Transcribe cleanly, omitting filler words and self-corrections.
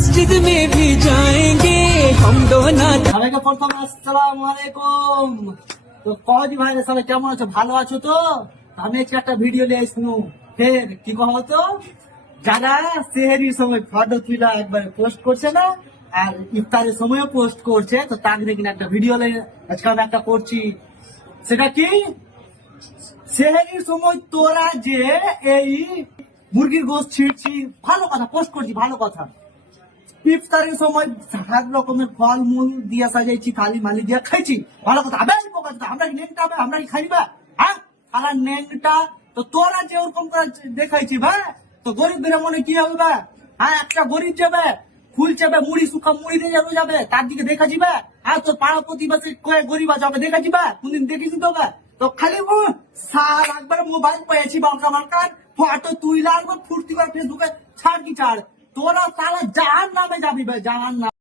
मस्जिद में भी जाएंगे हम दोनों। সবাইকে প্রথম আসসালামু আলাইকুম। তো কজি ভাই সবাই কেমন আছো? ভালো আছো তো? আমি আজকে একটা ভিডিও নিয়ে আসনু। ফের কি কहो তো, যারা সেহরির সময় ফটো তুলা একবার পোস্ট করছে না, আর ইফতারের সময়ও পোস্ট করছে, তো তার দেখি একটা ভিডিও আজকে আমি একটা করছি। সেটা কি, সেহরির সময় তোরা যে এই মুরগির গোশত ছিঁড়ছি, ভালো কথা পোস্ট করছি, ভালো কথা। ইফতারের সময় 7 রকমের ফল মূল দিয়া সাজাইছি, থালি মালি দিয়া খাইছি, ভালো কথা। আবে আমরা কি নেংটা হবে? আমরা কি খাইবা? হ্যাঁ, সারা নেংটা। তো তোরা যে ওরকম করে দেখাইছি ভাই, তো গরিবদের মনে কি হবে ভাই? হ্যাঁ, একটা গরিব যাবে ফুল চাবে, মুড়ি শুকা মুড়ি দিয়ে যাবে, তার দিকে দেখা যাবে। হ্যাঁ, তোর পাড়া প্রতিবাসী কয়েক গরিব যাবে দেখা যাবে, কোনদিন দেখিস তো ভাই? তো খালি সার একবার মোবাইল পেয়েছি বালকা বালকা ফটো তুইলা একবার ফুর্তি করে ফেসবুকে ছাড় কি ছাড়। তোরা তারা জাহান নামে যাবি ভাই, জাহান নামে।